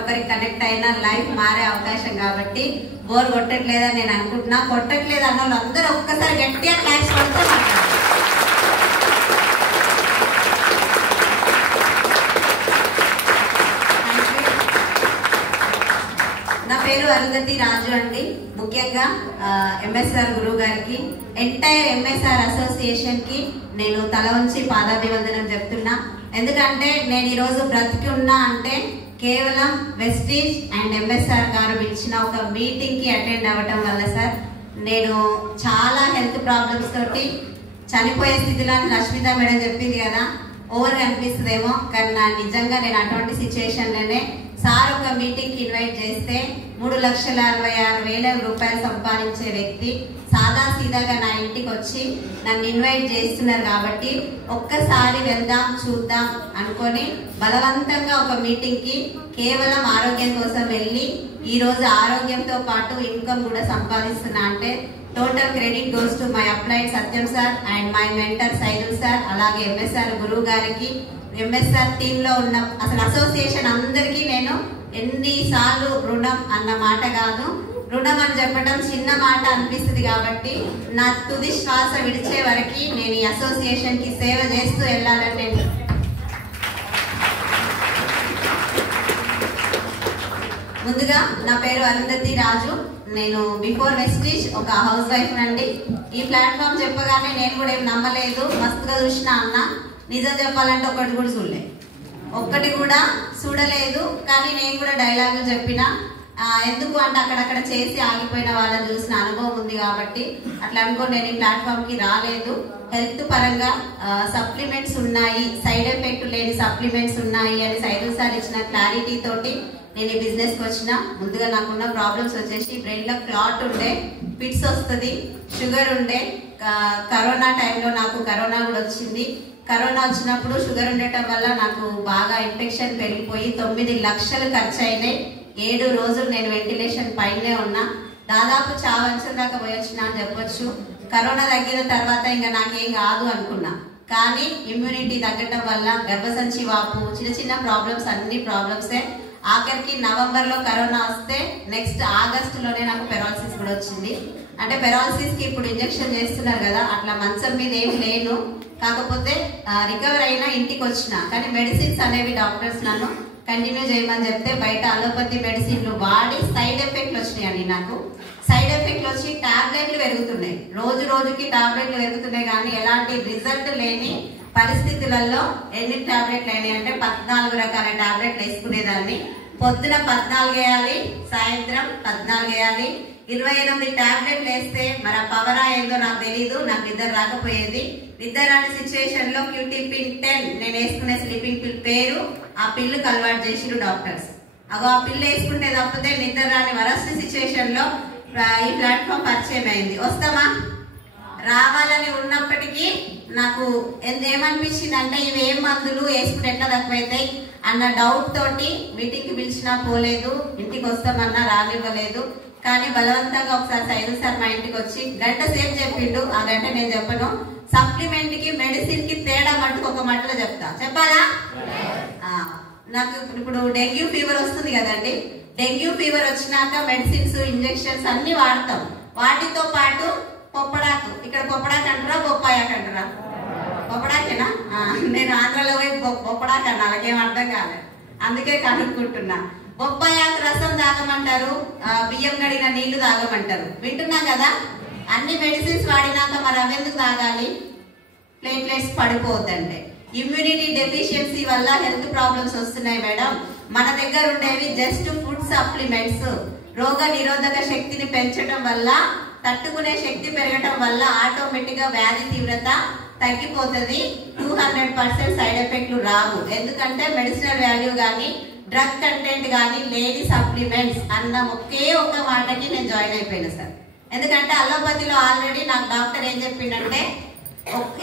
ఒకరికి కనెక్ట్ అయినా లైఫ్ మారే అవకాశం కాబట్టి బోర్ కొట్టట్లేదని నేను అనుకుంటున్నా. కొట్టట్లేదు అన్న వాళ్ళందరూ ఒక్కసారి గట్టిగా క్లాప్స్ కొడుతూ మాట్లాడారు. నా పేరు అరుంధతి రాజు అండి. ముఖ్యంగా ఎంఎస్ఆర్ గురువు గారికి, ఎంటైర్ ఎంఎస్ఆర్ అసోసియేషన్ కి నేను తల వంచి పాదాభివందనం చెప్తున్నా. ఎందుకంటే నేను ఈరోజు బ్రతికి ఉన్నా అంటే కేవలం వెస్టీజ్ అండ్ ఎంఎస్ఆర్ గారు పిలిచిన ఒక మీటింగ్ కి అటెండ్ అవ్వటం వల్ల సార్. నేను చాలా హెల్త్ ప్రాబ్లమ్స్ తోటి చనిపోయే స్థితిలో రష్మిత మేడం చెప్పింది కదా, ఓవర్ అనిపిస్తుందేమో, కానీ నిజంగా నేను అటువంటి సిచ్యుయేషన్ లోనే సార్ ఒక మీటింగ్ కి ఇన్వైట్ చేస్తే 3,66,000 రూపాయలు సంపాదించే వ్యక్తి సాదా సీదాగా నా ఇంటికి వచ్చి నన్ను ఇన్వైట్ చేస్తున్నారు కాబట్టి ఒక్కసారి వెళ్దాం చూద్దాం అనుకొని బలవంతంగా ఒక మీటింగ్ కి కేవలం ఆరోగ్యం కోసం వెళ్ళి ఈ రోజు ఆరోగ్యంతో పాటు ఇన్కమ్ కూడా సంపాదిస్తున్నా అంటే total credit goes to my applied Satyam sir and my mentor Saidul sir, అలాగే ఎంఎస్ఆర్ గురువు గారికి, ఎంఎస్ఆర్ టీమ్ లో ఉన్న అసలు అసోసియేషన్ అందరికీ నేను ఎన్నిసార్లు రుణం అన్న మాట కాదు, రుణం అని చెప్పడం చిన్న మాట అనిపిస్తుంది కాబట్టి నా తుది శ్వాస విడిచే వరకు నేను ఈ అసోసియేషన్ కి సేవ చేస్తూ వెళ్ళాలని నేను ముందుగా నా పేరు అరుంధతి రాజు. నేను బిఫోర్ వెస్టీజ్ ఒక హౌస్ వైఫ్ నండి. ఈ ప్లాట్ఫామ్ చెప్పగానే నేను కూడా ఏం నమ్మలేదు, మస్తుగా చూసిన అన్న. నిజం చెప్పాలంటే ఒక్కటి కూడా చూడలేదు. కానీ నేను కూడా డైలాగులు చెప్పిన. ఎందుకు అంటే అక్కడక్కడ చేసి ఆగిపోయిన వాళ్ళని చూసిన అనుభవం ఉంది కాబట్టి అట్లా అనుకోని నేను ఈ ప్లాట్ఫామ్ కి రాలేదు. హెల్త్ పరంగా సప్లిమెంట్స్ ఉన్నాయి, సైడ్ ఎఫెక్ట్ లేని సప్లిమెంట్స్ ఉన్నాయి అని సైదుల్ సార్ ఇచ్చిన క్లారిటీ తోటి నేను ఈ బిజినెస్ కి వచ్చిన. ముందుగా నాకున్న ప్రాబ్లమ్స్ వచ్చేసి బ్రెయిన్ లో క్లాట్ ఉండే, ఫిట్స్ వస్తుంది, షుగర్ ఉండే. కరోనా టైంలో నాకు కరోనా కూడా వచ్చింది. కరోనా వచ్చినప్పుడు షుగర్ ఉండటం వల్ల నాకు బాగా ఇన్ఫెక్షన్ పెరిగిపోయి 9 లక్షలు ఖర్చు అయినాయి. 7 రోజులు నేను వెంటిలేషన్ పైనే ఉన్నా. దాదాపు చావంచం దాకా పోయొచ్చిన అని చెప్పొచ్చు. కరోనా తగ్గిన తర్వాత ఇంకా నాకేం కాదు అనుకున్నా. కానీ ఇమ్యూనిటీ తగ్గటం వల్ల గర్భసంచి వాపు, చిన్న ప్రాబ్లమ్స్, అన్ని ప్రాబ్లమ్సే. ఆఖరికి నవంబర్ లో కరోనా వస్తే నెక్స్ట్ ఆగస్టులోనే నాకు పెరాలసిస్ కూడా వచ్చింది. అంటే పెరాలసిస్ కి ఇప్పుడు ఇంజెక్షన్ చేస్తున్నారు కదా, అట్లా మంచం మీద ఏం లేను. కాకపోతే రికవర్ అయినా ఇంటికి వచ్చిన. కానీ మెడిసిన్స్ అనేవి డాక్టర్స్ నన్ను కంటిన్యూ చేయమని చెప్తే బయట అలోపతి మెడిసిన్లు వాడి సైడ్ ఎఫెక్ట్లు వచ్చినాయండి. నాకు సైడ్ ఎఫెక్ట్లు వచ్చి టాబ్లెట్లు పెరుగుతున్నాయి, రోజు రోజుకి టాబ్లెట్లు పెరుగుతున్నాయి. కానీ ఎలాంటి రిజల్ట్ లేని పరిస్థితులలో ఎన్ని టాబ్లెట్లు అయినాయి అంటే 14 రకాల టాబ్లెట్లు వేసుకునేదాన్ని. పొద్దున 14 వేయాలి, సాయంత్రం 14 వేయాలి. 28 టాబ్లెట్లు వేస్తే మరి ఆ పవరా ఏందో నాకు తెలీదు. నాకు నిద్ర రాకపోయేది. నిద్ర రాని సిచ్యువేషన్ లో క్యూటీపిన్ 10 నేను వేసుకునే స్లీపింగ్ పిల్ పేరు ఆ పిల్లుకి అలవాటు చేసిరు డాక్టర్స్. అగో ఆ పిల్లు వేసుకుంటే తప్పితే నిద్ర రాని వరస్ట్ సిచ్యువేషన్ లో ఈ ప్లాట్ఫామ్ పరిచయం అయింది. వస్తామా? రావాలని ఉన్నప్పటికీ నాకు ఏమనిపించింది అంటే ఇవేం మందులు వేసుకుంటే ఎట్లా తక్కువైతాయి అన్న డౌట్ తోటి మీటింగ్ కి పిలిచినా పోలేదు, ఇంటికి వస్తామన్నా రానివ్వలేదు. కానీ బలవంతంగా ఒకసారి సైదుల్ సార్ మా ఇంటికి వచ్చి గంట సేపు చెప్పిండు. ఆ గంట నేను చెప్పను. సప్లిమెంట్ కి మెడిసిన్ కి తేడా మట్టుకు ఒక మాటలో చెప్తా. చెప్పాలా? నాకు ఇప్పుడు డెంగ్యూ ఫీవర్ వస్తుంది కదండి. డెంగ్యూ ఫీవర్ వచ్చినాక మెడిసిన్స్, ఇంజెక్షన్స్ అన్ని వాడతాం. వాటితో పాటు పొప్పడాకు, ఇక్కడ పొప్పడాకు అంటారా బొప్పాయాకు అంటారా? పొప్పడాకేనా? నేను ఆంధ్రలో పోయి పొప్పడాకు అన్నా, అలాగేం అర్థం కాలేదు, అందుకే కనుక్కుంటున్నా. బొప్పాయాకు రసం తాగమంటారు, బియ్యం గడిగిన నీళ్లు తాగమంటారు. వింటున్నాం కదా. అన్ని మెడిసిన్స్ వాడినాక మరి అవెందుకు తాగాలి? ప్లేట్లెట్స్ పడిపోవద్దంటే. ఇమ్యూనిటీ డెఫిషియన్సీ వల్ల హెల్త్ ప్రాబ్లమ్స్ వస్తున్నాయి మేడం. మన దగ్గర ఉండేవి జస్ట్ ఫుడ్ సప్లిమెంట్స్. రోగ నిరోధక శక్తిని పెంచడం వల్ల, తట్టుకునే శక్తి పెరగటం వల్ల ఆటోమేటిక్ గా వ్యాధి తీవ్రత తగ్గిపోతుంది. 200% సైడ్ ఎఫెక్ట్లు రావు. ఎందుకంటే మెడిసినల్ వాల్యూ గానీ డ్రగ్ కంటెంట్ గానీ లేని సప్లిమెంట్స్ అన్న ఒకే ఒక మాటకి నేను జాయిన్ అయిపోయినా సార్. ఎందుకంటే అలోపతిలో ఆల్రెడీ నాకు డాక్టర్ ఏం చెప్పిండంటే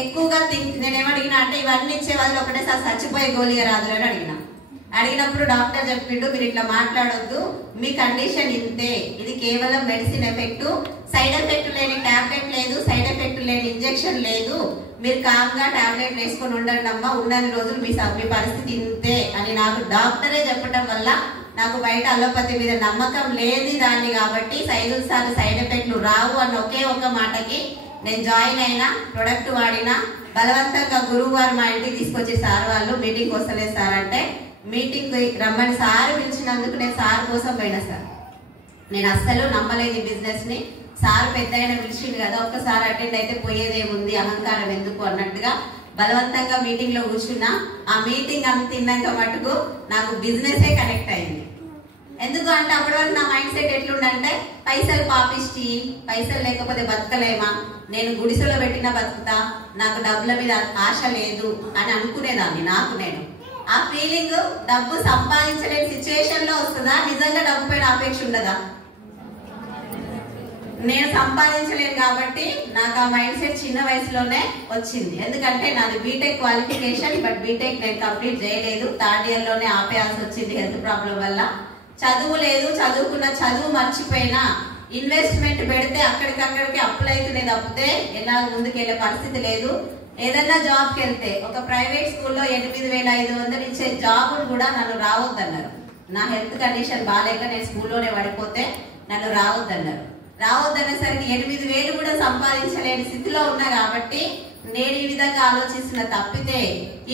ఎక్కువగా నేనేమడిగినా అంటే ఇవన్నీ ఇచ్చే వాళ్ళు ఒకటేసారి చచ్చిపోయే గోలిగా రాదు అని అడిగినప్పుడు డాక్టర్ చెప్పిండు, మీరు ఇట్లా మాట్లాడొద్దు, మీ కండిషన్ ఇంతే, ఇది కేవలం మెడిసిన్ ఎఫెక్ట్, సైడ్ ఎఫెక్ట్ లేని టాబ్లెట్ లేదు, సైడ్ ఎఫెక్ట్ లేని ఇంజెక్షన్ లేదు, మీరు కామ్గా టాబ్లెట్ వేసుకొని ఉండండి అమ్మా, ఉన్నన్ని రోజులు మీ పరిస్థితి ఇంతే అని నాకు డాక్టరే చెప్పడం వల్ల నాకు బయట అలోపతి మీద నమ్మకం లేని దాన్ని కాబట్టి సైదుల్ సార్ సైడ్ ఎఫెక్ట్లు రావు అన్న ఒకే ఒక్క మాటకి నేను జాయిన్ అయినా, ప్రొడక్ట్ వాడినా. బలవంతంగా గురువు గారు మా ఇంటికి తీసుకొచ్చి సార్ వాళ్ళు మీటింగ్ వస్తలేదు సార్ అంటే మీటింగ్ రమ్మని సార్ పిలిచినందుకు నేను సార్ కోసం పోయినా సార్. నేను అస్సలు నమ్మలేదు ఈ బిజినెస్ ని. సార్ పెద్ద ఆయన పిలిచింది కదా, ఒక్కసారి అటెండ్ అయితే పోయేదేముంది, అహంకారం ఎందుకు అన్నట్టుగా బలవంతంగా మీటింగ్ లో కూర్చున్నా. ఆ మీటింగ్ అంత తిన్నాక మటుకు నాకు బిజినెస్ కనెక్ట్ అయింది. ఎందుకు అంటే అప్పటి వరకు నా మైండ్ సెట్ ఎట్లుండంటే పైసలు పాపిష్టి, పైసలు లేకపోతే బతకలేమా, నేను గుడిసెలో పెట్టినా బతుకుతా, నాకు డబ్బుల మీద ఆశ లేదు అని అనుకునేదాన్ని. నాకు నేను ఆ ఫీలింగ్ డబ్బు సంపాదించలేని సిచ్యువేషన్ లో వస్తుందా, నిజంగా డబ్బు పైన అపేక్ష ఉండదా? నేను సంపాదించలేను కాబట్టి నాకు ఆ మైండ్ సెట్ చిన్న వయసులోనే వచ్చింది. ఎందుకంటే నాది బీటెక్ క్వాలిఫికేషన్, బట్ బీటెక్ నేను కంప్లీట్ చేయలేదు. థర్డ్ ఇయర్ లోనే ఆపేయాల్సి వచ్చింది హెల్త్ ప్రాబ్లం వల్ల. చదువు లేదు, చదువుకున్న చదువు మర్చిపోయినా. ఇన్వెస్ట్మెంట్ పెడితే అక్కడికక్కడికి అప్పులైతేనే తప్పితే ఎలా ముందుకెళ్లే పరిస్థితి లేదు. ఏదన్నా జాబ్కి వెళ్తే ఒక ప్రైవేట్ స్కూల్లో 8,500 ఇచ్చే జాబులు కూడా నన్ను రావద్దన్నారు. నా హెల్త్ కండిషన్ బాగాలేక నేను స్కూల్లోనే పడిపోతే నన్ను రావద్దన్నారు. రావద్దనేసరికి 8,000 కూడా సంపాదించలేని స్థితిలో ఉన్నా కాబట్టి నేను ఈ విధంగా ఆలోచిస్తున్న తప్పితే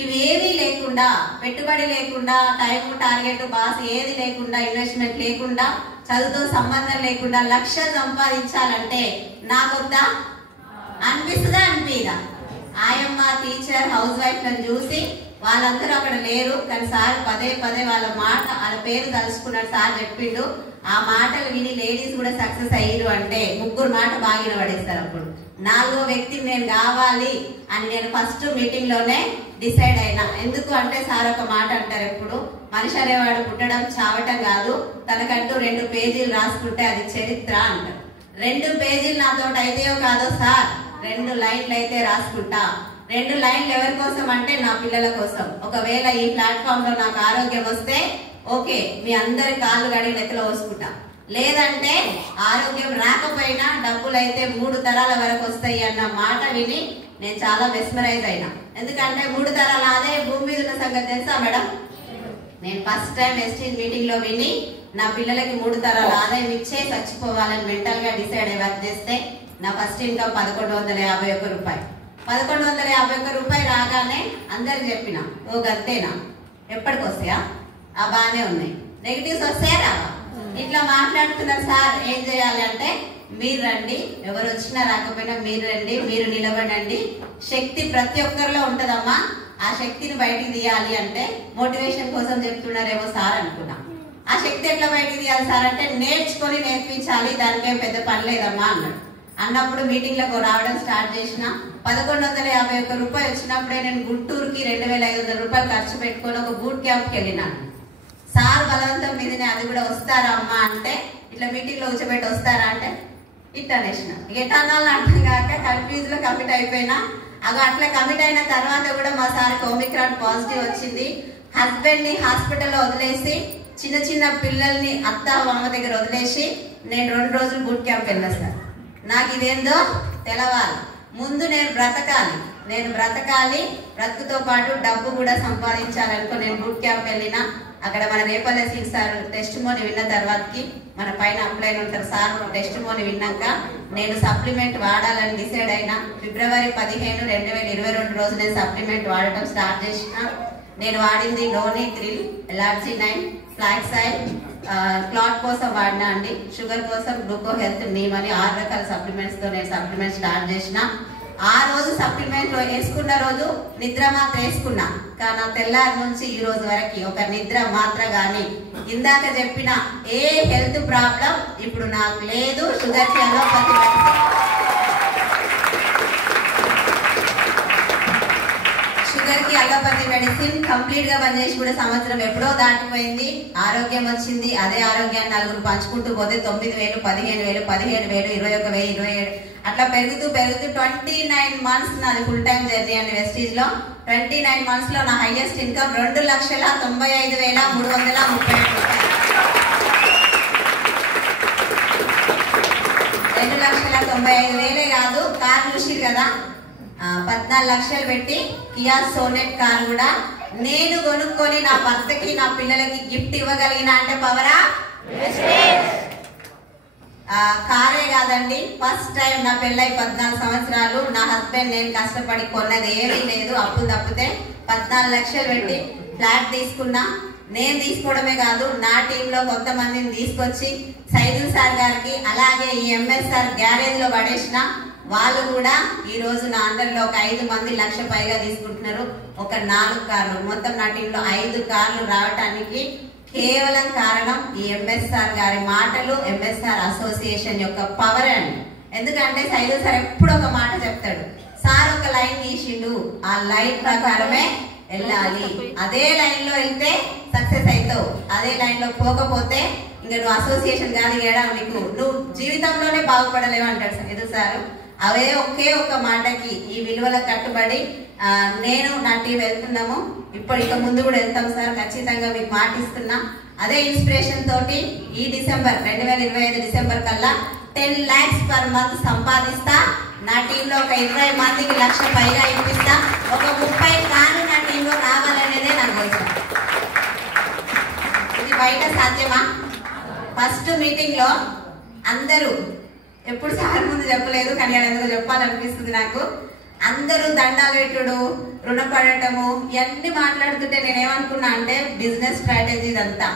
ఇవేవీ లేకుండా, పెట్టుబడి లేకుండా, టైం టార్గెట్ బాస్ ఏది లేకుండా, ఇన్వెస్ట్మెంట్ లేకుండా, చదువుతో సంబంధం లేకుండా 1,00,000 సంపాదించాలంటే నాకొద్దా అనిపిస్తుందా? అనిపిదా? ఆయమ్మ, టీచర్, హౌస్ వైఫ్ లను చూసి వాళ్ళందరూ అక్కడ లేరు, కానీ సార్ పదే పదే వాళ్ళ మాట, వాళ్ళ పేరు తలుచుకున్నాడు. సార్ చెప్పిండు, ఆ మాటలు విని లేడీస్ కూడా సక్సెస్ అయ్యారు అంటే 3 మాట బాగిన పడేస్తారు. అప్పుడు 4వ వ్యక్తిని నేను కావాలి అని నేను ఫస్ట్ మీటింగ్ లోనే డిసైడ్ అయినా. ఎందుకు అంటే సార్ ఒక మాట అంటారు ఎప్పుడు, మనిషి అనేవాడు పుట్టడం చావటం కాదు, తనకంటూ 2 పేజీలు రాసుకుంటే అది చరిత్ర అంటారు. 2 పేజీలు నాతో అయితేయో కాదో సార్, 2 లైన్లు అయితే రాసుకుంటా. 2 లైన్లు ఎవరి కోసం అంటే నా పిల్లల కోసం. ఒకవేళ ఈ ప్లాట్ఫామ్ లో నాకు ఆరోగ్యం వస్తే ఓకే, మీ అందరి కాళ్ళు గడి నెత్తలో పోసుకుంటా. లేదంటే ఆరోగ్యం రాకపోయినా డబ్బులైతే 3 తరాల వరకు వస్తాయి అన్న మాట విని నేను చాలా మెస్మరైజ్ అయినా. ఎందుకంటే 3 తరాల అదే భూమి మీద ఉన్న సంగతి తెలుసా మేడం? నేను ఫస్ట్ టైం ఎస్టీజ్ మీటింగ్ లో విని నా పిల్లలకి 3 తరాల ఆదాయం ఇచ్చే చచ్చిపోవాలని మెంటల్ గా డిసైడ్ అయ్యి వర్క్ చేస్తే నా ఫస్ట్ ఇన్కమ్ 1,151 రూపాయలు. 1,151 రూపాయలు రాగానే అందరికి చెప్పిన, ఓ గంతేనా, ఎప్పటికి వస్తాయా? ఆ బానే ఉన్నాయి. నెగిటివ్స్ వస్తాయా రావా? ఇట్లా మాట్లాడుతున్నారు సార్. ఏం చేయాలి అంటే మీరు రండి, ఎవరు వచ్చినా రాకపోయినా మీరు రండి, మీరు నిలబడండి. శక్తి ప్రతి ఒక్కరిలో ఉంటదమ్మా, ఆ శక్తిని బయటికి తీయాలి అంటే మోటివేషన్ కోసం చెప్తున్నారేమో సార్ అనుకున్నా. ఆ శక్తి ఎట్లా బయటికి తీయాలి సార్ అంటే నేర్చుకొని నేర్పించాలి, దానికేం పెద్ద పని లేదమ్మా అన్నాడు. అన్నప్పుడు మీటింగ్ లకు రావడం స్టార్ట్ చేసిన. 1,151 రూపాయలు వచ్చినప్పుడే నేను గుంటూరుకి 2,500 రూపాయలు ఖర్చు పెట్టుకొని ఒక బూట్ క్యాంప్కి వెళ్ళినాను. సార్ బలవంతం మీదనే అది కూడా వస్తారా అమ్మా అంటే, ఇట్లా మీటింగ్ లో కూర్చోబెట్టి వస్తారా అంటే ఇట్లా అనేసిన. ఎటానాలు అర్థం కాక కన్ఫ్యూజ్ లో కమిట్ అయిపోయినా. అవి అట్లా కమిట్ అయిన తర్వాత కూడా మా సార్ ఓమిక్రాన్ పాజిటివ్ వచ్చింది. హస్బెండ్ ని హాస్పిటల్లో వదిలేసి, చిన్న చిన్న పిల్లల్ని అత్త మామ దగ్గర వదిలేసి నేను 2 రోజులు బూట్ క్యాంప్ వెళ్ళినా సార్. నాకు ఇదేందో తెలవాలి, ముందు నేను బ్రతకాలి, బ్రతుకుతో పాటు డబ్బు కూడా సంపాదించాలనుకో నేను బూట్ క్యాంప్ వెళ్ళినా. అక్కడ మన రేపల్లె సింగ్ సార్ టెస్ట్ మోని విన్న తర్వాతకి మన పైన అప్లైన్ ఉంటారు సార్. టెస్ట్ మోని విన్నాక నేను సప్లిమెంట్ వాడాలని డిసైడ్ అయినా. ఫిబ్రవరి 15, 2022 రోజు నేను సప్లిమెంట్ వాడటం స్టార్ట్ చేసిన. నేను వాడింది డోనీ గ్రిల్, LRG9, ఫ్లాక్స్ ఆయిల్, క్లాట్ కోసం వాడినా అండి, షుగర్ కోసం గ్లూకో హెల్త్ నీమ్ అని 6 రకాల సప్లిమెంట్స్ తో నేను సప్లిమెంట్ స్టార్ట్ చేసిన. ఆ రోజు సప్లిమెంట్ వేసుకున్న రోజు నిద్ర మాత్ర వేసుకున్నా, కానీ తెల్లారి నుంచి ఈ రోజు వరకు ఒక నిద్ర మాత్ర గాని, ఇందాక చెప్పిన ఏ హెల్త్ ప్రాబ్లం ఇప్పుడు నాకు లేదు. షుగర్ కి అలోపతి మెడిసిన్ కంప్లీట్ గా పనిచేసి కూడా సంవత్సరం ఎప్పుడో దాటిపోయింది. ఆరోగ్యం వచ్చింది. అదే ఆరోగ్యాన్ని 4 పంచుకుంటూ పోతే 9,000, 15,000, 17,000, 21,000, 27 అట్లా పెరుగుతూ 29 మంత్స్ నాది ఫుల్ టైం జర్నీ అండి వెస్టీజ్ లో. 29 మంత్స్ లో నా హైయెస్ట్ ఇన్కమ్ 2,95,337 రూపాయలు. 2,95,000 కాదు, కార్ చూసిరు కదా, 14 లక్షలు పెట్టి కియా సోనెట్ కార్ కూడా నేను కొనుక్కొని నా భర్తకి నా పిల్లలకి గిఫ్ట్ ఇవ్వగలిగిన అంటే పవరా? కారే కాదండి, ఫస్ట్ టైం నా పెళ్ళై 14 సంవత్సరాలు నా హస్బెండ్ నేను కష్టపడి కొన్నది ఏమీ లేదు, అప్పు తప్పితే 14 లక్షలు పెట్టి ఫ్లాట్ తీసుకున్నా. నేను తీసుకోవడమే కాదు, నా టీంలో కొంతమందిని తీసుకొచ్చి సైదుల్ సార్ గారికి అలాగే ఈ ఎంఎస్ఆర్ గ్యారేజ్ లో పడేసిన వాళ్ళు కూడా ఈ రోజు నా అందరిలో ఒక 5 మంది లక్ష పైగా తీసుకుంటున్నారు. ఒక 4 కార్లు, మొత్తం నా టీంలో 5 కార్లు రావటానికి కేవలం కారణం ఈ ఎంఎస్ఆర్ గారి మాటలు, ఎంఎస్ఆర్ అసోసియేషన్ యొక్క పవర్ అండి. ఎందుకంటే సైదుల్ సార్ ఎప్పుడు ఒక మాట చెప్తాడు, సార్ ఒక లైన్ తీసిండు, ఆ లైన్ ప్రకారమే వెళ్ళాలి, అదే లైన్ లో వెళ్తే సక్సెస్ అవుతావు, అదే లైన్ లో పోకపోతే ఇంకా నువ్వు అసోసియేషన్ కాదు ఏడా నీకు నువ్వు జీవితంలోనే బాగుపడలేవు అంటాడు సైదుల్ సార్. అవే ఒకే ఒక మాటకి ఈ విలువలకు కట్టుబడి నేను నా టీం వెళ్తున్నాము. ఇక ముందు కూడా వెళ్తాం సార్, ఖచ్చితంగా మీకు మాట ఇస్తున్నా. అదే ఇన్స్పిరేషన్ తోటి ఈ డిసెంబర్ 2025 డిసెంబర్ కల్లా 10 lakhs per month సంపాదిస్తా. నా టీంలో ఒక 20 మందికి లక్ష పైగా ఇప్పిస్తా. ఒక 30 కార్లు నా టీంలో రావాలనేదే నాకు తెలుసు. ఇది బయట సాధ్యమా? ఫస్ట్ మీటింగ్ లో అందరూ, ఎప్పుడు సార్ ముందు చెప్పలేదు కానీ ఎందుకు చెప్పాలనిపిస్తుంది నాకు, అందరూ దండాలు పెట్టుడు, రుణపడటము ఇవన్నీ మాట్లాడుతుంటే నేనేమనుకున్నా అంటే బిజినెస్ స్ట్రాటజీ ఇదంతా.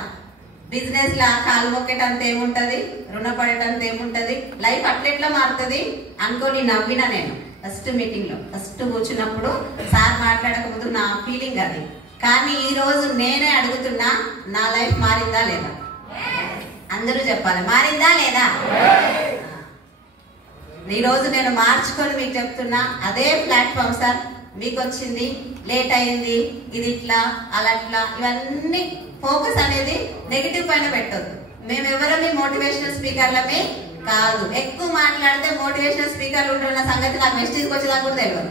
బిజినెస్ లా కాలు మొక్కేటంత ఏముంటది, రుణపడేటంత ఏముంటది, లైఫ్ అట్లెట్లా మారుతుంది అనుకోని నవ్వినా నేను ఫస్ట్ మీటింగ్ లో. ఫస్ట్ కూర్చున్నప్పుడు సార్ మాట్లాడక ముందు నా ఫీలింగ్ అది. కానీ ఈ రోజు నేనే అడుగుతున్నా, నా లైఫ్ మారిందా లేదా? అందరూ చెప్పాలి, మారిందా లేదా? ఈ రోజు నేను మార్చుకొని మీకు చెప్తున్నా, అదే ప్లాట్ఫామ్ సార్ మీకు వచ్చింది, లేట్ అయింది, ఇది ఇట్లా అలా ఇవన్నీ ఫోకస్ అనేది నెగిటివ్ పైన పెట్టొద్దు. మేమెవరమే మోటివేషనల్ స్పీకర్లమే కాదు. ఎక్కువ మాట్లాడితే మోటివేషనల్ స్పీకర్లు ఉంటున్న సంగతి నాకు వెస్టీజ్కి వచ్చేదాకా కూడా తెలియదు.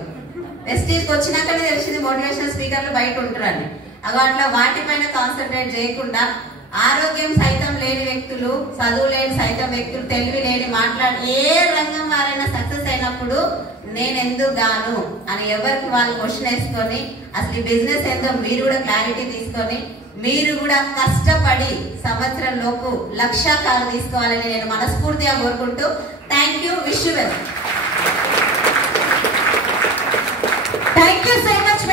వెస్టీజ్కి వచ్చినాకనే తెలిసింది మోటివేషనల్ స్పీకర్లు బయట ఉంటారని. అట్లా వాటిపైన కాన్సన్ట్రేట్ చేయకుండా ఆరోగ్యం సైతం లేని వ్యక్తులు, చదువు లేని సైతం వ్యక్తులు, తెలివి లేని మాట్లాడి ఏ రంగం వారైనా సక్సెస్ అయినప్పుడు నేను ఎందుకు గాను అని ఎవరికి వాళ్ళు క్వశ్చన్ వేసుకొని అసలు ఈ బిజినెస్ ఏందో మీరు కూడా క్లారిటీ తీసుకొని మీరు కూడా కష్టపడి సంవత్సరం లోపు 1,00,000 కార్లు తీసుకోవాలని నేను మనస్ఫూర్తిగా కోరుకుంటూ thank you, wish you well. Thank you so much.